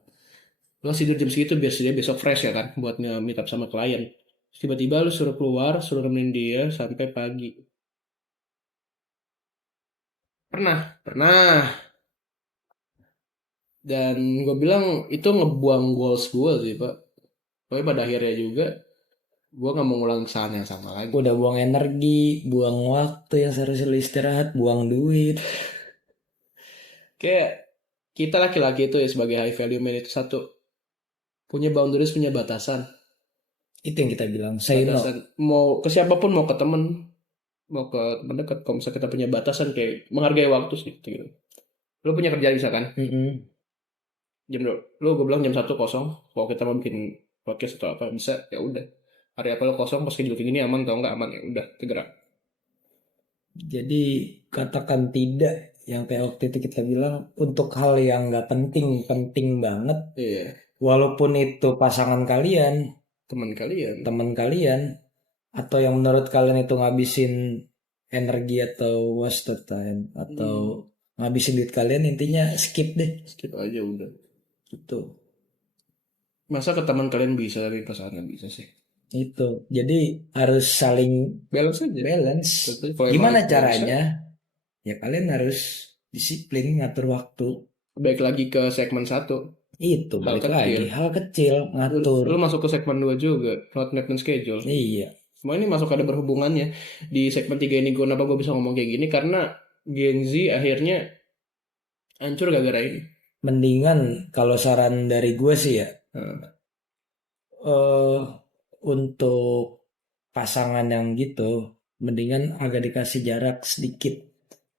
Lu harus tidur jam segitu biar dia besok fresh ya kan, buat nge-meet up sama klien. Tiba-tiba lu suruh keluar, suruh nemenin dia sampai pagi. Pernah. Dan gue bilang itu ngebuang goals gue sih Pak. Tapi pada akhirnya juga gue gak mau ngulang kesalahan yang sama lagi. Udah buang energi, buang waktu yang seharusnya lu istirahat, buang duit. Kayak kita laki-laki itu ya sebagai high value man itu satu, punya boundaries, punya batasan. Itu yang kita bilang, say no. Mau ke siapapun, mau ke temen, mau ke teman dekat, kalau misalnya kita punya batasan kayak menghargai waktu sih gitu. Lu punya kerjaan bisa kan? Jam lu gue bilang jam 1 kosong, kalau kita mau bikin podcast atau apa bisa, ya udah. Hari apa lu kosong, pas schedule kayak gini aman atau enggak aman, ya udah tergerak. Jadi katakan tidak, yang kayak waktu itu kita bilang untuk hal yang nggak penting banget. Iya. Walaupun itu pasangan kalian, teman kalian, atau yang menurut kalian itu ngabisin energi atau waste time atau ngabisin duit kalian, intinya skip deh. Skip aja udah. Itu. Masa ke teman kalian bisa tapi pasangan nggak bisa sih? Itu. Jadi harus saling balance aja. Gimana caranya? Ya kalian harus disiplin ngatur waktu. Baik lagi ke segmen 1. Itu balik lagi hal kecil ngatur. Lu masuk ke segmen 2 juga, roadmap dan schedule. Iya. Semua ini masuk ada berhubungannya. Di segmen 3 ini kenapa gue bisa ngomong kayak gini, karena Gen Z akhirnya hancur gara-gara ini. Mendingan kalau saran dari gue sih ya, untuk pasangan yang gitu, mendingan agak dikasih jarak sedikit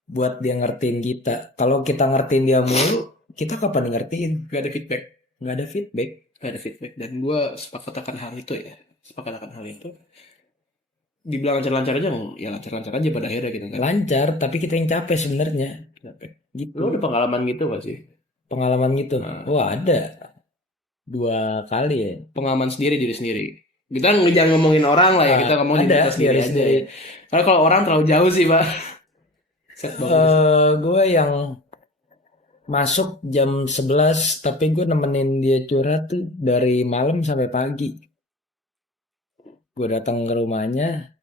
buat dia ngertiin kita. Kalau kita ngertiin dia mulu, kita kapan ngertiin? Gak ada feedback. Dan gue sepakat akan hal itu. Dibilang lancar-lancar aja, ya lancar-lancar aja pada akhirnya gitu kan. Lancar, tapi kita yang capek sebenarnya. Gitu. Lu ada pengalaman gitu gak sih? Pengalaman gitu? Wah ada. 2 kali ya. Pengalaman sendiri, diri sendiri. Kita jangan ngomongin orang lah ya, kita ngomongin diri sendiri. Karena kalau orang terlalu jauh sih Pak. Set banget. Gue yang masuk jam 11 tapi gue nemenin dia curhat tuh dari malam sampai pagi. Gue datang ke rumahnya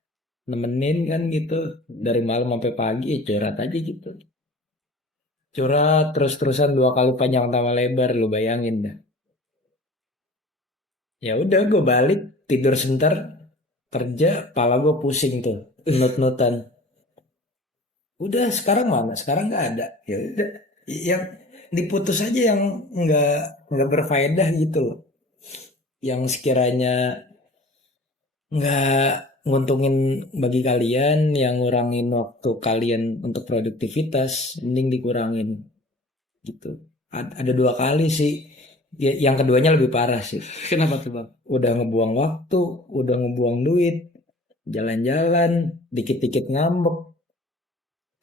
nemenin kan gitu dari malam sampai pagi ya curhat aja gitu. Curhat terus-terusan 2 kali panjang tambah lebar lu bayangin dah. Ya udah gue balik tidur sebentar kerja, pala gue pusing tuh, nut-nutan. Udah sekarang mana? Sekarang nggak ada. Ya udah, yang diputus aja yang nggak berfaedah gitu loh. Yang sekiranya nggak nguntungin bagi kalian, yang ngurangin waktu kalian untuk produktivitas, mending dikurangin gitu. Ada 2 kali sih. Yang keduanya lebih parah sih. Kenapa tuh bang? Udah ngebuang waktu, udah ngebuang duit, jalan-jalan, dikit-dikit ngambek.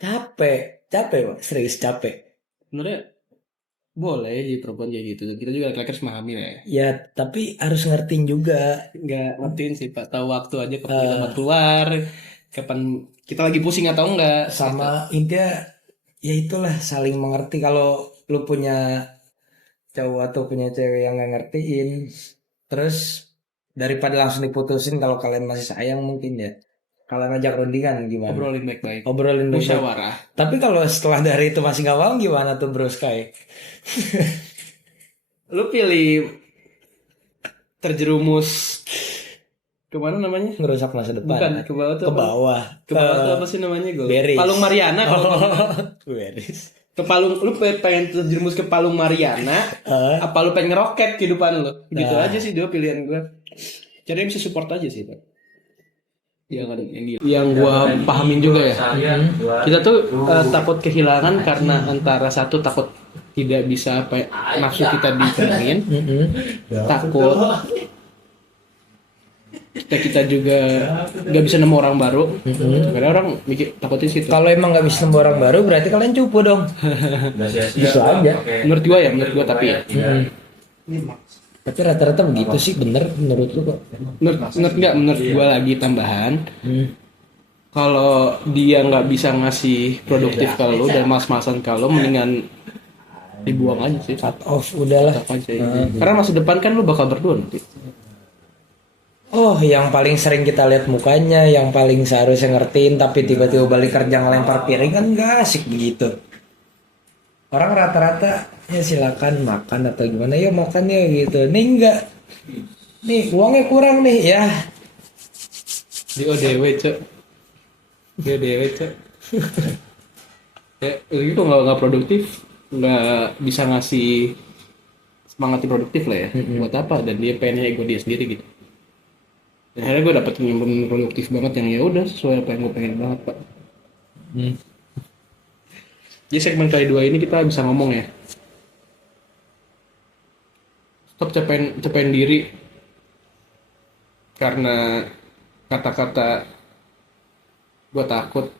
Capek, Pak. Serius capek. Sebenarnya boleh jadi perempuan kayak gitu. Kita juga laki-laki harus memahami ya. Ya, tapi harus ngertiin juga. Nggak ngertiin sih Pak. Tahu waktu aja kapan kita mau keluar, kapan kita lagi pusing atau enggak. Sama intinya, ya itulah saling mengerti. Kalau lu punya cowok atau punya cewek yang nggak ngertiin, terus daripada langsung diputusin kalau kalian masih sayang mungkin ya. Kalian ajak rundingan gimana? Obrolin baik-baik. Obrolin baik-baik. Musyawarah. Tapi kalau setelah dari itu masih nggak mau gimana tuh Bro Sky? Lu pilih terjerumus kemana namanya? Ngerusak masa depan. Bukan ke bawah tuh. Ke bawah. Ke bawah tuh apa sih namanya gue? Beris. Palung Mariana. Beris. Ke Palung, lu pengen terjerumus ke Palung Mariana? Apa lu pengen ngeroket kehidupan lu? Gitu aja sih dua pilihan gue. Jadi bisa support aja sih Pak. Yang gua pahamin juga ya. Kita tuh takut kehilangan karena antara satu takut tidak bisa apa nafsu kita dipenuhin, takut kita juga nggak bisa nemu orang baru. Karena orang mikir takutnya situ. Kalau emang nggak bisa nemu orang baru berarti kalian cupu dong. Bisa aja. Menurut gua tapi ya. Tapi rata-rata begitu sih, bener menurut lu kok? Menurut gua lagi tambahan. Kalau dia nggak bisa ngasih produktif ke lu dan mas-masan ke lu, mendingan dibuang aja sih. Cut off udahlah. Karena masa depan kan lu bakal berdua nanti. Oh, yang paling sering kita lihat mukanya, yang paling seharusnya ngertiin tapi tiba-tiba balik kerja ngelempar piring kan nggak asik begitu. Orang rata-rata ya silakan makan atau gimana ya makan ya gitu. Nih enggak. Nih uangnya kurang nih ya. Di ODW cek. Ya itu nggak produktif, nggak bisa ngasih semangat produktif lah ya. Buat apa? Dan dia pengennya ego dia sendiri gitu. Dan akhirnya gue dapet yang produktif banget yang ya udah sesuai apa yang gue pengen banget Pak. Jadi segmen kali 2 ini kita bisa ngomong ya. Stop capain diri karena kata-kata gue takut,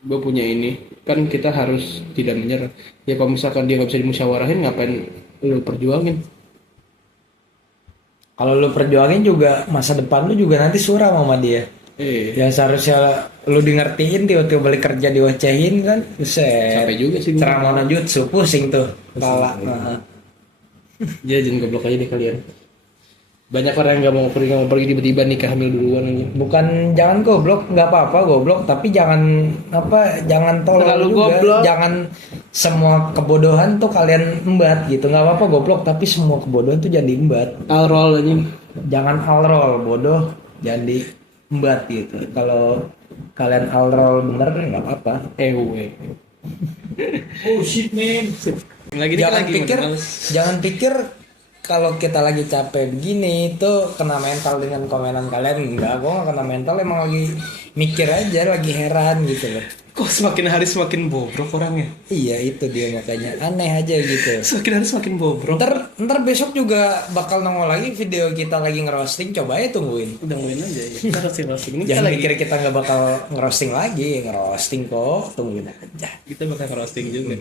gue punya ini. Kan kita harus tidak menyerah. Ya kalau misalkan dia nggak bisa dimusyawarahin, ngapain lu perjuangin? Kalau lu perjuangin juga masa depan lu juga nanti suram sama dia. Ya seharusnya lu di ngertiin tiba-tiba balik kerja diocehin kan. Buset. Sampai juga sih. Ceramah jutsu pusing tuh kepala. Ya jangan goblok aja deh kalian. Banyak orang yang nggak mau pergi tiba-tiba nikah hamil duluan aja. Bukan jangan goblok, nggak apa-apa goblok, tapi jangan tolol terlalu juga. Goblok. Jangan semua kebodohan tuh kalian embat gitu. Nggak apa-apa goblok, tapi semua kebodohan tuh jangan diembat. Alrol aja. Jangan alrol bodoh, jangan diembat gitu. Kalau kalian alrol bener nggak apa-apa. Oh shit man. Jangan pikir kalau kita lagi capek begini itu kena mental dengan komenan kalian. Enggak, gue gak kena mental, emang lagi mikir aja, lagi heran gitu loh. Kok semakin hari semakin bobrok orangnya? Iya itu dia makanya aneh aja gitu. Semakin hari semakin bobrok. Ntar besok juga bakal nongol lagi video kita lagi ngerosting, coba aja tungguin. Udah ngomongin aja ya. Kita roasting. Jangan mikir kita nggak bakal ngerosting lagi, ngerosting kok, tungguin aja. Kita bakal ngerosting juga.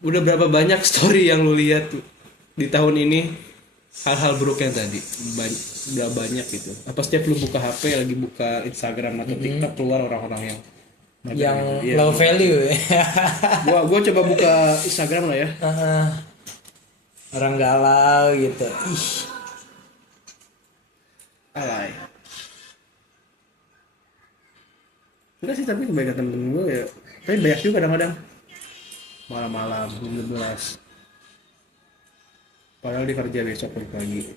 Udah berapa banyak story yang lu lihat di tahun ini hal-hal buruk yang tadi udah banyak gitu. Apa setiap lu buka HP lagi buka Instagram atau TikTok keluar orang-orang yang yang Iya. low value. Gua coba buka Instagram lah ya. Orang galau gitu. Ih, Alay. Enggak sih, tapi kebanyakan temen-temen gue ya. Tapi banyak juga kadang-kadang malam-malam jam 12. Padahal di kerja besok pagi.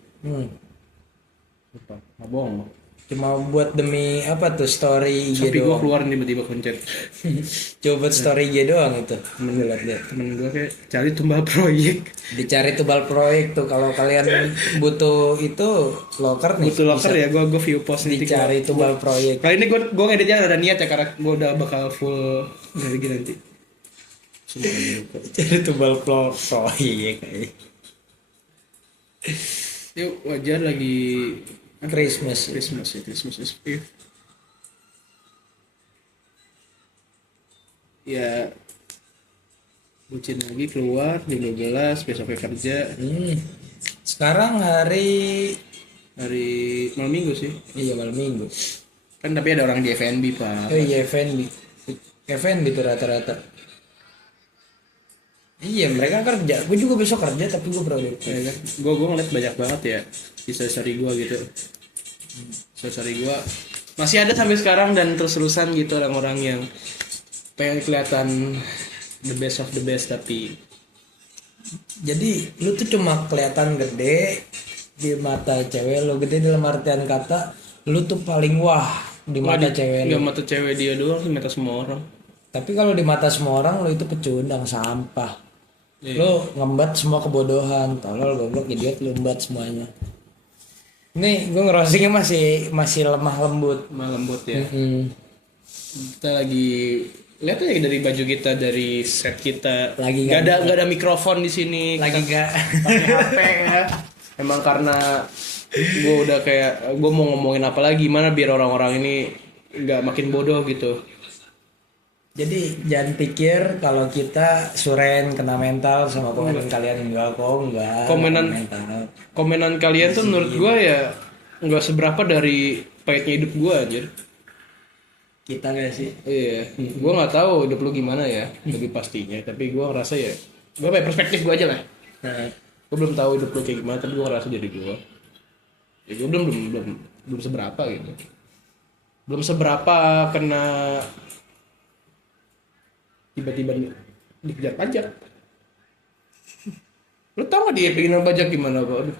Lupa, nggak bohong. cuma buat demi apa tuh story IG Tapi gue doang. keluar tiba-tiba konten. Coba buat story IG doang itu. Lihat. Temen gue kayak cari tumbal proyek. Dicari tebal proyek tuh kalau kalian butuh itu loker nih. Butuh locker ya, gue view post nanti. Dicari tebal proyek. Kali ini gue ngeditnya ada niat ya, karena gue udah bakal full dari gini nanti. Cari tebal proyek. Yuk, wajar lagi Christmas. Christmas Eve. Ya, bucin lagi keluar jam 12, besoknya kerja. Sekarang hari Malam minggu sih. iya malam minggu. Kan tapi ada orang di FNB, Pak. Oh iya FNB tuh rata-rata. Iya mereka kerja. Gue juga besok kerja tapi gue produktif. Ya kan? Gue ngeliat banyak banget ya di story gue gitu. Story gue masih ada sampai sekarang dan terus-terusan gitu orang-orang yang pengen kelihatan the best of the best, tapi Jadi lu tuh cuma kelihatan gede di mata cewek lu, gede dalam artian kata lu tuh paling wah di mata cewek lu. nggak mata cewek dia doang sih, mata semua orang. Tapi kalau di mata semua orang lu itu pecundang sampah. Iya. Lu ngembat semua kebodohan, tolol, goblok, idiot, lu embat semuanya. Ini gue ngerostingnya masih lemah lembut. Malam lembut ya. Mm-mm. Kita lagi lihat aja dari baju kita, dari set kita. Lagi nggak ada mikrofon di sini. Lagi gak Pakai HP ya. Emang karena gue mau ngomongin apa lagi, gimana biar orang-orang ini nggak makin bodoh gitu. Jadi jangan pikir kalau kita suren kena mental sama komenan kalian, enggak kok, enggak. Komenan- kena mental. Komenan kalian tuh menurut gue ya nggak seberapa dari pahitnya hidup gue anjir. Kita gak sih? Iya, gue nggak tahu hidup lu gimana ya lebih pastinya, tapi gue ngerasa ya, gue pakai perspektif gue aja lah. Nah, Gue belum tahu hidup lu kayak gimana, tapi gue ngerasa jadi gue. Ya gue belum seberapa gitu. Belum seberapa kena tiba-tiba dikejar pajak. Lu tau gak dia pengen pajak gimana, Pak?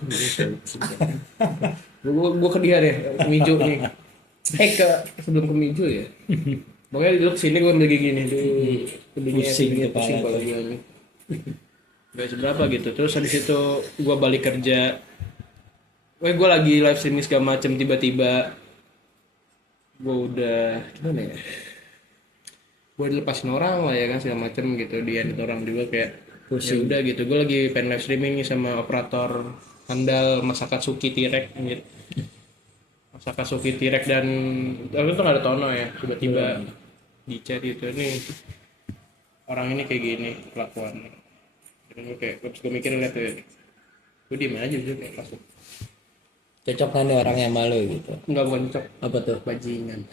Aduh, gue ke dia deh, Mijo nih. Sebelum ke Mijo ya. Pokoknya duduk sini gue ambil gini dulu. Pusing Pusing kepala kepala gue nih. Gak seberapa gitu. Terus habis itu gue balik kerja. Gue lagi live streaming segala macem, tiba-tiba gue udah gimana ya? Gue dilepasin orang lah ya kan segala macem gitu, dia edit orang juga kayak ya udah gitu. Gue lagi pengen live streaming nih sama operator handal Masakatsuki Tirek gitu. Masakatsuki Tirek dan tapi itu nggak ada tono ya, tiba-tiba di chat gitu, nih orang ini kayak gini kelakuannya. Dan gue kayak gue mikir liat tuh, gue diem aja gitu kayak langsung cocok kan nih orang yang malu gitu. nggak bukan cocok, Apa tuh? bajingan.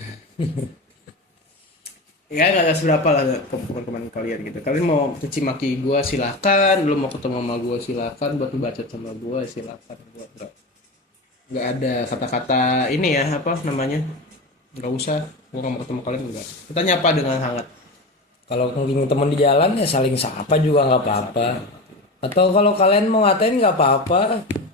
Ya nggak seberapa lah komen kalian gitu. Kalian mau cuci maki gue silakan, lu mau ketemu sama gue silakan, buat ngebacot sama gue silakan. Gue nggak ada kata-kata ini ya apa namanya, nggak usah. Gue nggak mau ketemu kalian, enggak. Kita nyapa dengan hangat. Kalau ngeliling temen di jalan ya saling sapa juga nggak apa-apa. Atau kalau kalian mau ngatain nggak apa-apa.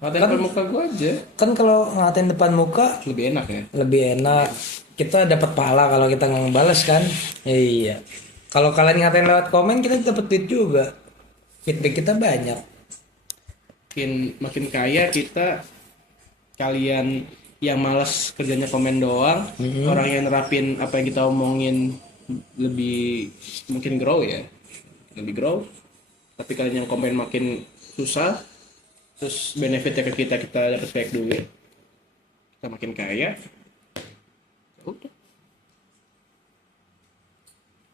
Ngatain depan muka gue aja Kan kalau ngatain depan muka lebih enak ya. lebih enak. Kita dapat pahala kalau kita nggak ngebales kan. Iya. Kalau kalian ngatain lewat komen kita dapat duit juga. Feedback kita banyak. Makin kaya kita. Kalian yang malas kerjanya komen doang, orang yang nerapin apa yang kita omongin lebih mungkin grow ya, lebih grow. Tapi kalian yang komen makin susah, terus benefitnya ke kita dapat banyak duit, kita makin kaya. Udah,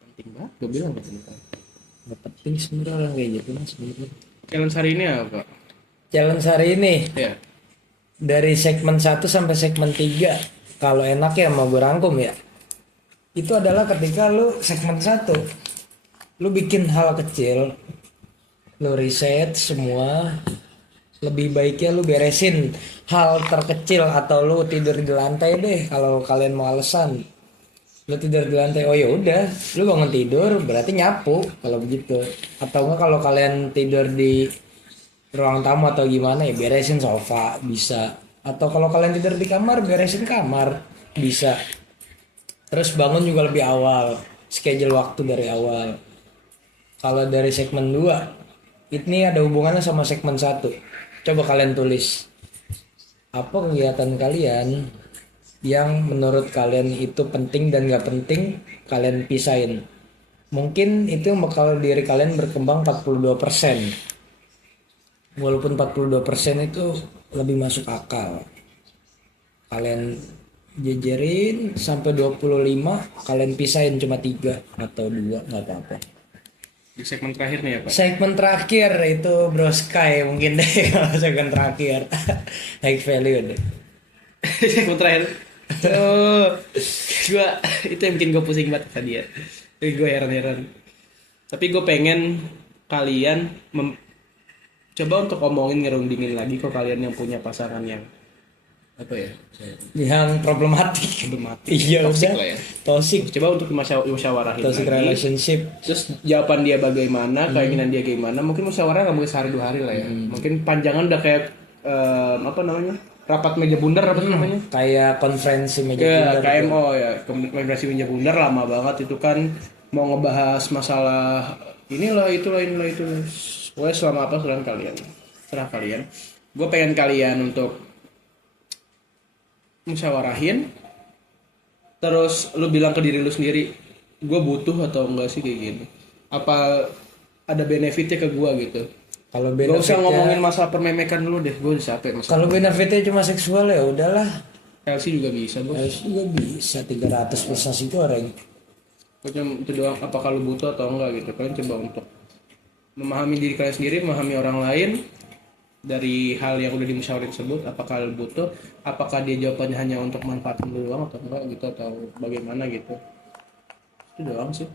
penting banget, gue bilang penting banget. Nggak penting sebenarnya orang kayak gitu mas. Challenge hari ini apa? Challenge hari ini Ya, dari segmen 1 sampai segmen 3. Kalau enak ya mau gue rangkum ya. itu adalah ketika lu segmen 1 lu bikin hal kecil, lu riset semua, lebih baiknya lu beresin hal terkecil, atau lu tidur di lantai deh kalau kalian mau alasan. Lu tidur di lantai, oh ya udah, lu bangun tidur berarti nyapu kalau begitu. Atau enggak kalau kalian tidur di ruang tamu atau gimana ya beresin sofa bisa. Atau kalau kalian tidur di kamar beresin kamar bisa. Terus bangun juga lebih awal, schedule waktu dari awal. Kalau dari segmen 2 ini ada hubungannya sama segmen 1. Coba kalian tulis apa kegiatan kalian yang menurut kalian itu penting dan gak penting, kalian pisahin. Mungkin itu bakal diri kalian berkembang 42%. Walaupun 42% itu lebih masuk akal. Kalian jejerin sampai 25, kalian pisahin cuma 3 atau 2, gak apa-apa. Di segmen terakhir nih ya Pak. Segmen terakhir itu Bro Sky mungkin deh. Kalau segmen terakhir high value deh. Segmen terakhir. Oh, itu yang bikin gue pusing banget tadi ya. Gue heran-heran. Tapi gue pengen kalian coba untuk omongin, ngerundingin lagi kok kalian yang punya pasangan yang apa ya? Yang problematik. Iya Toxic udah. lah ya. Toxic. Coba untuk musyawarahin Toxic lagi. relationship. Terus jawaban dia bagaimana, keinginan dia gimana. Mungkin musyawarah nggak mungkin sehari 2 hari lah ya. Mungkin panjangan udah kayak apa namanya? Rapat meja bundar apa namanya? Kayak konferensi meja Ya, bundar. KMO ya, konferensi meja bundar lama banget itu kan, mau ngebahas masalah inilah itulah. Pokoknya selama apa selama kalian, serah kalian. Gue pengen kalian untuk musyawarahin, terus lu bilang ke diri lu sendiri, gue butuh atau enggak sih kayak gini? Apa ada benefitnya ke gue gitu? Kalau Gak usah benefitnya, ngomongin masalah permemekan dulu deh, gue udah capek masalah. kalau benefitnya cuma seksual ya udahlah. LC juga bisa, bos. Harus juga bisa 300 plus nasi goreng. Pokoknya itu doang, apakah lu butuh atau enggak gitu. Kalian coba untuk memahami diri kalian sendiri, memahami orang lain dari hal yang udah dimusyawarin tersebut. Apakah lu butuh, apakah dia jawabannya hanya untuk manfaat lu doang atau enggak gitu, atau bagaimana gitu. Itu doang sih.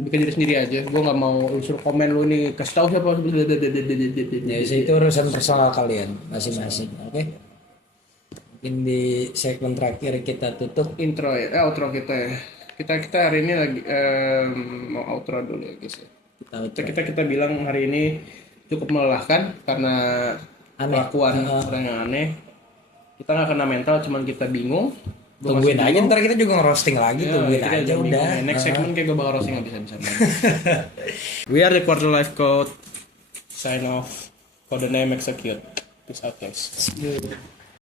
Lebih ke diri sendiri aja. Gue nggak mau unsur komen lu nih kasih tahu siapa. Ya itu urusan personal kalian masing-masing. Oke. Mungkin di segmen terakhir kita tutup. Intro ya, outro kita ya. Kita hari ini lagi mau outro dulu ya guys. Kita bilang hari ini cukup melelahkan karena kelakuan orang yang aneh. Kita nggak kena mental, cuman kita bingung. Tungguin aja, ntar kita juga ngerosting lagi. Tungguin aja udah. Next segment kayak gue bakal roasting nggak bisa. We are the Quarter Life Code. Sign off. Code name execute. Peace out guys.